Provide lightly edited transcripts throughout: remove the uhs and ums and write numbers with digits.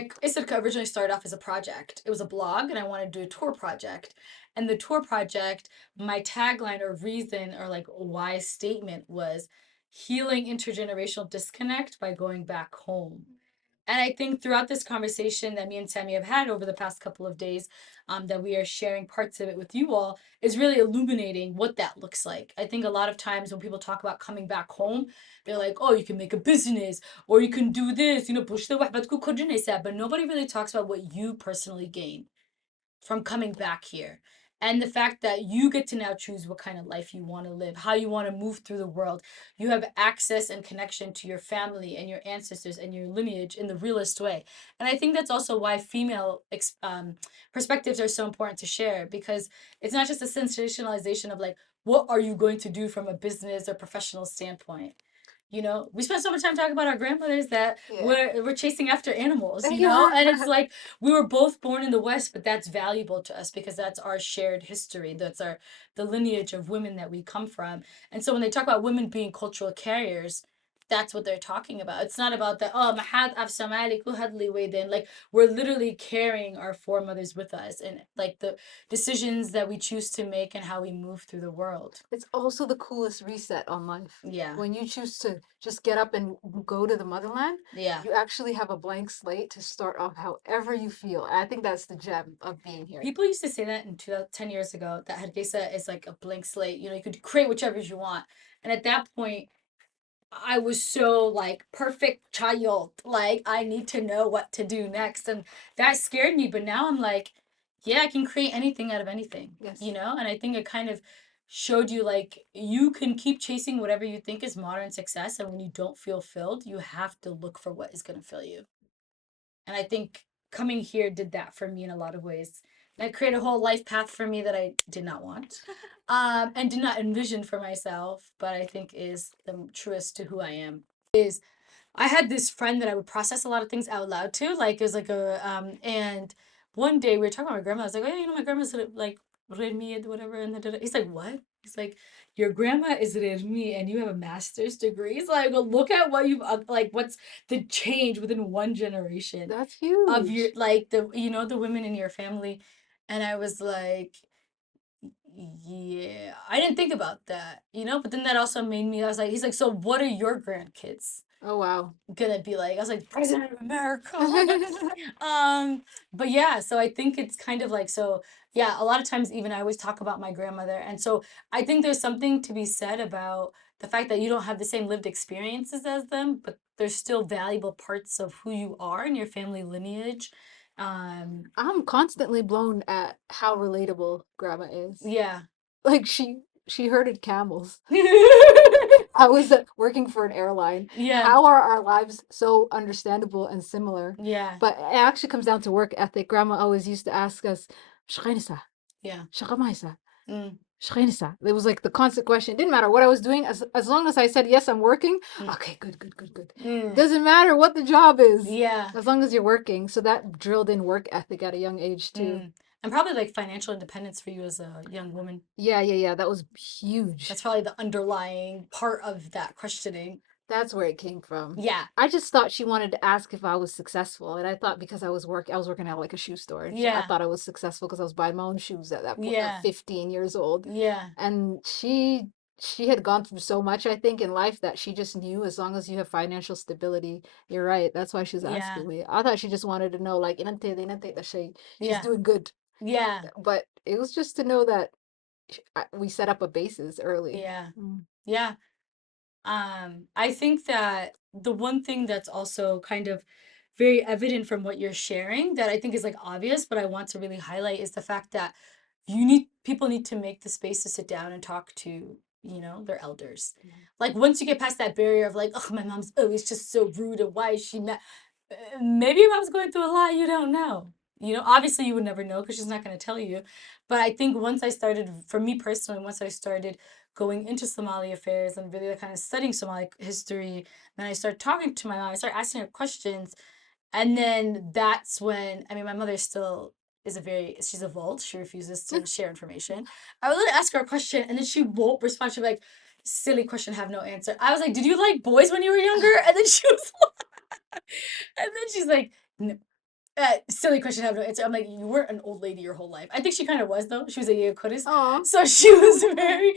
ISIRKA originally started off as a project. It was a blog, and I wanted to do a tour project. And the tour project, my tagline or reason or like why statement was healing intergenerational disconnect by going back home. And I think throughout this conversation that me and Sammy have had over the past couple of days, that we are sharing parts of it with you all, is really illuminating what that looks like. I think a lot of times when people talk about coming back home, they're like, oh, you can make a business or you can do this, push the but nobody really talks about what you personally gain from coming back here. And the fact that you get to now choose what kind of life you want to live, how you want to move through the world. You have access and connection to your family and your ancestors and your lineage in the realest way. And I think that's also why female perspectives are so important to share, because it's not just a sensationalization of like, what are you going to do from a business or professional standpoint? We spend so much time talking about our grandmothers that we're chasing after animals, and it's like we were both born in the West, but that's valuable to us because that's our shared history. That's the lineage of women that we come from. And so when they talk about women being cultural carriers, that's what they're talking about. It's not about the mahad af Somali kuhadli way then. Like we're literally carrying our foremothers with us and like the decisions that we choose to make and how we move through the world. It's also the coolest reset on life. Yeah. When you choose to just get up and go to the motherland, Yeah. you actually have a blank slate to start off however you feel. I think that's the gem of being here. People used to say that in 10 years ago, that Hargeisa is like a blank slate. You could create whichever you want. And at that point, I was so like perfect child. Like I need to know what to do next. And that scared me. But now I'm like, yeah, I can create anything out of anything. Yes. And I think it kind of showed you like you can keep chasing whatever you think is modern success. And when you don't feel filled, you have to look for what is going to fill you. And I think coming here did that for me in a lot of ways. And it created a whole life path for me that I did not want, and did not envision for myself, but I think is the truest to who I am. Is I had this friend that I would process a lot of things out loud to. Like it was like and one day we were talking about my grandma. I was like, oh, my grandma's like Redmi whatever. And then he's like, what? He's like, your grandma is Redmi and you have a master's degree. He's like, well, look at what you've like. What's the change within one generation? That's huge. Of your like the women in your family, and I was like, yeah, I didn't think about that, but then that also made me. I was like, he's like, so what are your grandkids? Oh wow. Gonna be like, I was like, President of America. But yeah, so I think it's kind of like, so yeah, a lot of times even I always talk about my grandmother. And so I think there's something to be said about the fact that you don't have the same lived experiences as them, but there's still valuable parts of who you are in your family lineage. I'm constantly blown at how relatable grandma is. Yeah. Like she herded camels. I was working for an airline. Yeah. How are our lives so understandable and similar? Yeah. But it actually comes down to work ethic. Grandma always used to ask us, "Shaqaynisa? Yeah. Shaqamaysa? Mm. Shaqaynisa?" It was like the constant question. It didn't matter what I was doing. As long as I said, yes, I'm working. Okay, good. Doesn't matter what the job is. Yeah. As long as you're working. So that drilled in work ethic at a young age too. And probably like financial independence for you as a young woman. Yeah. That was huge. That's probably the underlying part of that questioning. That's where it came from. Yeah. I just thought she wanted to ask if I was successful, and I thought because I was working at like a shoe store. And I thought I was successful because I was buying my own shoes at that point. At 15 years old. Yeah. And she had gone through so much, I think, in life that she just knew as long as you have financial stability, you're right. That's why she's asking me. I thought she just wanted to know, like, she's doing good. Yeah. But it was just to know that we set up a basis early. Yeah. Yeah. I think that the one thing that's also kind of very evident from what you're sharing that I think is like obvious, but I want to really highlight is the fact that people need to make the space to sit down and talk to, their elders. Like once you get past that barrier of like, oh, my mom's always just so rude and why is she mad? Maybe your mom's going through a lot you don't know. Obviously you would never know because she's not going to tell you. But I think for me personally, once I started going into Somali affairs and really kind of studying Somali history, then I started talking to my mom. I started asking her questions. And then that's when, my mother still she's a vault. She refuses to share information. I would ask her a question and then she won't respond. She'll be like, silly question, have no answer. I was like, did you like boys when you were younger? And then she was like, and then she's like, no. Silly question. I have no answer. I'm like, you weren't an old lady your whole life. I think she kind of was though. She was a Yeokuris, Oh. so she was very.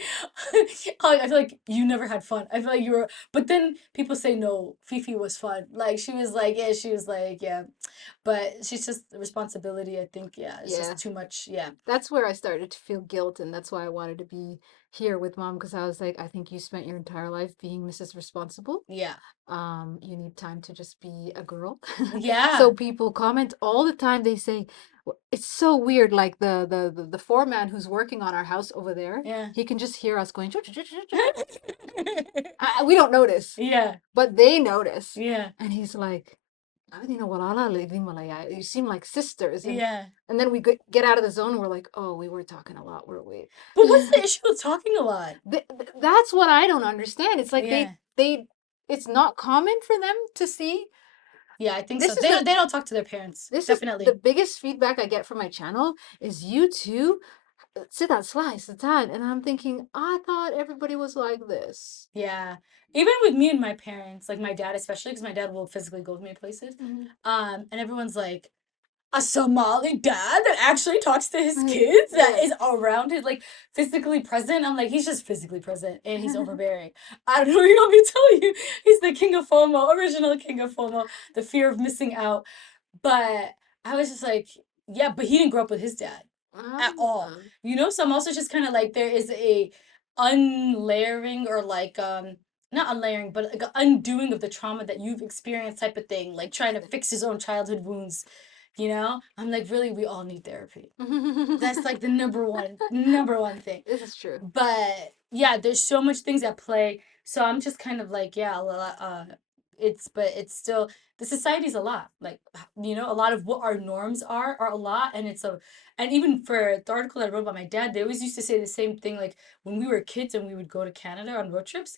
I feel like you never had fun. I feel like you were, but then people say no. Fifi was fun. Like she was like, yeah, she was like, yeah, but she's just the responsibility. I think, yeah, it's Yeah. just too much. Yeah, That's where I started to feel guilt, and that's why I wanted to be here with mom because I was like, I think you spent your entire life being Mrs. Responsible. yeah, You need time to just be a girl. yeah, So people comment all the time. They say, It's so weird." Like the foreman who's working on our house over there, yeah, he can just hear us going. We don't notice, yeah, but they notice, yeah, and he's like, "Ah, you know what? You seem like sisters." yeah. And then we get out of the zone and we're like, "Oh, we were talking a lot, weren't we?" But what's the issue with talking a lot? That's what I don't understand. It's like Yeah. it's not common for them to see. Yeah, I think so. This is the They don't talk to their parents. this is the Definitely. biggest feedback I get from my channel is you two sit that slice the time, and I'm thinking I thought everybody was like this. Yeah. Even with me and my parents, like my dad especially, because my dad will physically go with me places. Mhm. And everyone's like, a Somali dad that actually talks to his kids, that Yeah. is around his, like, physically present. I'm like, he's just physically present and he's overbearing. I don't know what you want me to tell you. He's the king of FOMO, original king of FOMO, the fear of missing out. But I was just like, yeah, but he didn't grow up with his dad at all. Ah. You know, so I'm also just kind of like, there is a unlayering, or like not unlayering, but like a undoing of the trauma that you've experienced, type of thing, like trying to fix his own childhood wounds. You know, I'm like, really, we all need therapy. That's like the number one thing. This is true. But yeah, there's so much things at play. So I'm just kind of like, yeah, but it's still, the society's a lot. Like, you know, a lot of what our norms are a lot, and and even for the article I wrote about my dad, they always used to say the same thing. Like when we were kids and we would go to Canada on road trips,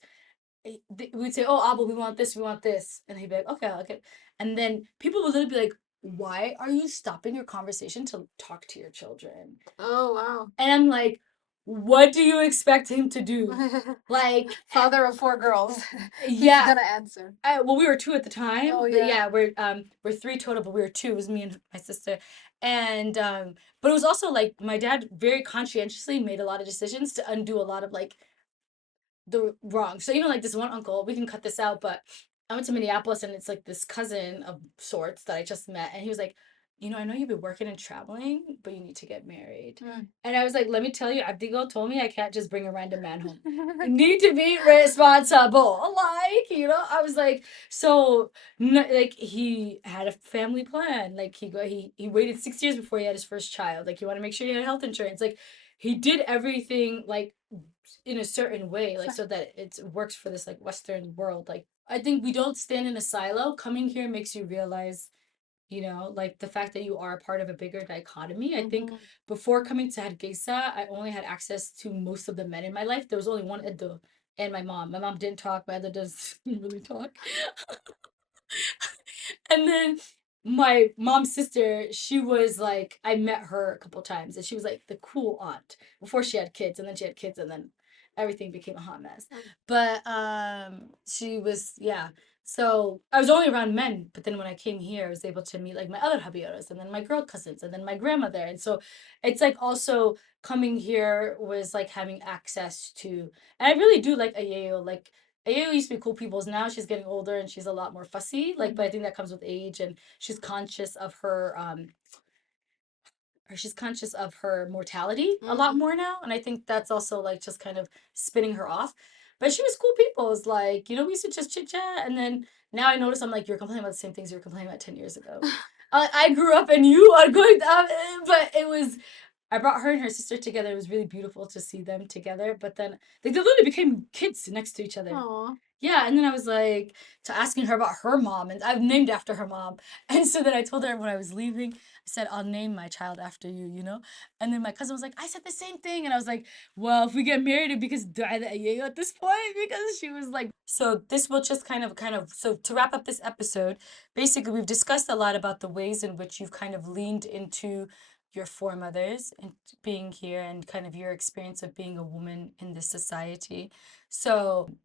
we'd say, "Oh, Abba, we want this," and he'd be like, "Okay, I'll get." And then people would literally be like, "Why are you stopping your conversation to talk to your children?" Oh, wow. And I'm like, "What do you expect him to do?" Like, Father of four girls. He's yeah. gonna answer. Well, we were two at the time, Oh, but yeah. yeah, we're three total, but we were two. It was me and my sister, and but it was also like my dad very conscientiously made a lot of decisions to undo a lot of like the wrong. So even like this one uncle, we can cut this out, but I went to Minneapolis and it's like this cousin of sorts that I just met, and he was like, you know, I know you've been working and traveling, but you need to get married. Mm. And I was like, let me tell you, Abdigo told me I can't just bring a random man home. You need to be responsible. Like, you know, I was like, so no, like he had a family plan. Like he waited 6 years before he had his first child. Like he wanted to make sure he had health insurance. Like he did everything like in a certain way, like so that it works for this like Western world. Like I think we don't stand in a silo. Coming here makes you realize, you know, like the fact that you are a part of a bigger dichotomy. I think Mhm. before coming to Hargeisa, I only had access to most of the men in my life. There was only one Edo and my mom. My mom didn't talk. My other doesn't really talk. And then my mom's sister, she was like, I met her a couple times, and she was like the cool aunt before she had kids, and then she had kids, and then everything became a hot mess. But she was, yeah. So I was only around men, but then when I came here, I was able to meet like my other habieros, and then my girl cousins, and then my grandmother, and so it's like also coming here was like having access to, and I really do like Ayeyo, like Ayo used to be cool people's. Now she's getting older and she's a lot more fussy. Like, but I think that comes with age, and she's conscious of her or she's conscious of her mortality a lot Mhm. more now. And I think that's also like just kind of spinning her off. But she was cool people. It's like, you know, we used to just chit chat, and then now I notice I'm like, you're complaining about the same things you were complaining about 10 years ago. I grew up and you are going but it was, I brought her and her sister together. It was really beautiful to see them together. But then they literally became kids next to each other. Aw. Yeah, and then I was like to asking her about her mom, and I've named after her mom. And so then I told her when I was leaving, I said, I'll name my child after you, you know? And then my cousin was like, I said the same thing. And I was like, well, if we get married, it because at this point, because she was like, so this will just kind of, so to wrap up this episode, basically we've discussed a lot about the ways in which you've kind of leaned into your foremothers and being here and kind of your experience of being a woman in this society. So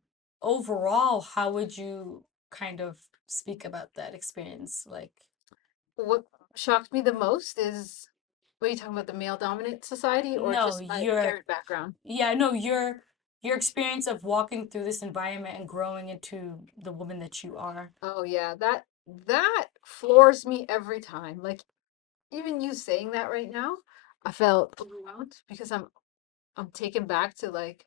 overall, how would you kind of speak about that experience? Like, What? shocked me the most is, what are you talking about, the male dominant society or No, just my parent background? yeah, no, your experience of walking through this environment and growing into the woman that you are. Oh yeah, that floors me every time. Like even you saying that right now, I felt overwhelmed because I'm taken back to like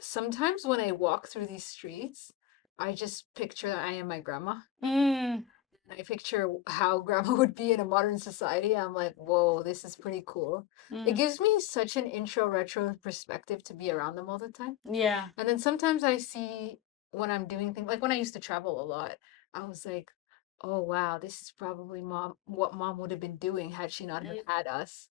sometimes when I walk through these streets, I just picture that I am my grandma. Mm, I picture how grandma would be in a modern society. I'm like, whoa, this is pretty cool. It mm, gives me such an intro retro perspective to be around them all the time. yeah. And then sometimes I see when I'm doing things like when I used to travel a lot, I was like, oh wow, this is probably mom what mom would have been doing had she not have Mm, had us.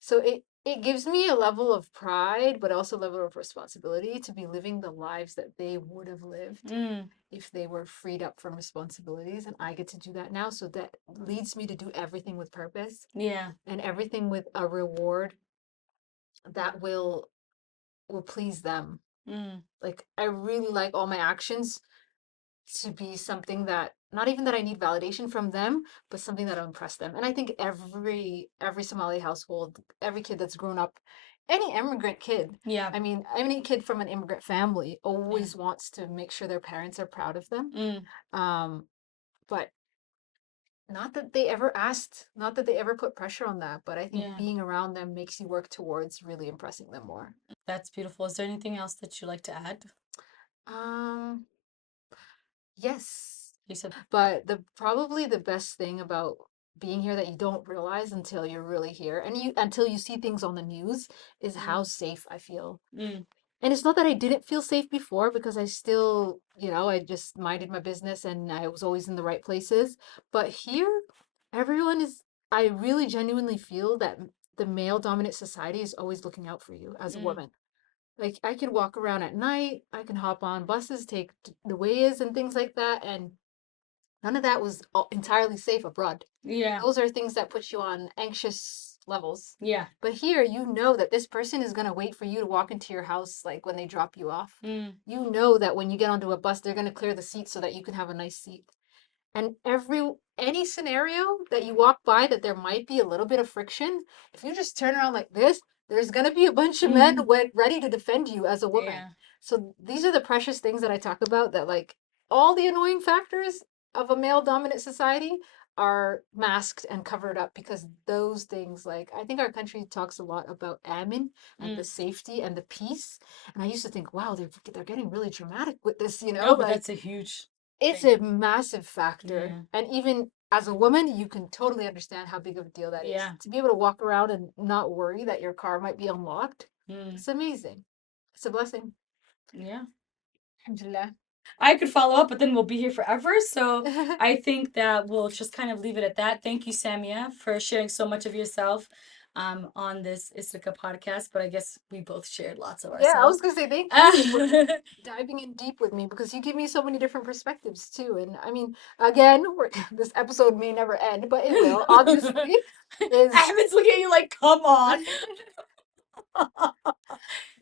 So it gives me a level of pride, but also a level of responsibility to be living the lives that they would have lived mm, if they were freed up from responsibilities. And I get to do that now. So that leads me to do everything with purpose yeah. and everything with a reward that will please them. Mm, Like I really like all my actions to be something that not even that I need validation from them, but something that'll impress them. And I think every Somali household, every kid that's grown up, any immigrant kid, yeah. I mean, any kid from an immigrant family Yeah. always wants to make sure their parents are proud of them. Mm, Um, but not that they ever asked, not that they ever put pressure on that, but I think yeah. being around them makes you work towards really impressing them more. That's beautiful. Is there anything else that you like to add? Um, yes. You said, But the probably the best thing about being here that you don't realize until you're really here and you until you see things on the news is mm, how safe I feel. mm, And it's not that I didn't feel safe before because I still, I just minded my business and I was always in the right places. But here, everyone is, I really genuinely feel that the male dominant society is always looking out for you as a mm, woman. Like I can walk around at night, I can hop on buses, take the ways and things like that, and none of that was entirely safe abroad. yeah. Those are things that put you on anxious levels. Yeah. But here, you know that this person is going to wait for you to walk into your house, like when they drop you off. Mm, You know that when you get onto a bus, they're going to clear the seat so that you can have a nice seat. And any scenario that you walk by that there might be a little bit of friction, if you just turn around like this, there's gonna be a bunch of men mhm, ready to defend you as a woman. yeah. So these are the precious things that I talk about that like all the annoying factors of a male dominant society are masked and covered up because those things like I think our country talks a lot about amin and the Mm. safety and the peace. And I used to think, wow, they're getting really dramatic with this, No, but like that's a huge it's thing. a massive factor. Yeah. And even as a woman, you can totally understand how big of a deal that is. Yeah. To be able to walk around and not worry that your car might be unlocked, Mm, it's amazing. It's a blessing. yeah. Alhamdulillah. I could follow up, but then we'll be here forever. So I think that we'll just kind of leave it at that. Thank you, Samia, for sharing so much of yourself on this ISIRKA podcast. But I guess we both shared lots of Yeah, I was ourselves. gonna say thank you for diving in deep with me because you give me so many different perspectives too. And I mean, again, this episode may never end, but it will. Obviously, is Ahmed's looking at you like, come on.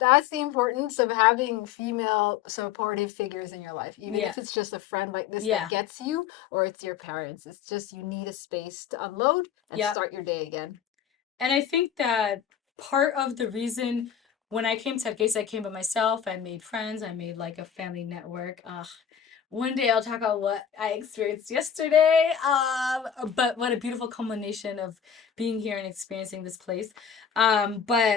that's the importance of having female supportive figures in your life, even Yeah. if it's just a friend like this that Yeah. gets you, or it's your parents. It's just you need a space to unload and Yeah. start your day again. And I think that part of the reason when I came to Hargeisa, I came by myself. I made friends. I made like a family network. One day I'll talk about what I experienced yesterday. But what a beautiful culmination of being here and experiencing this place. But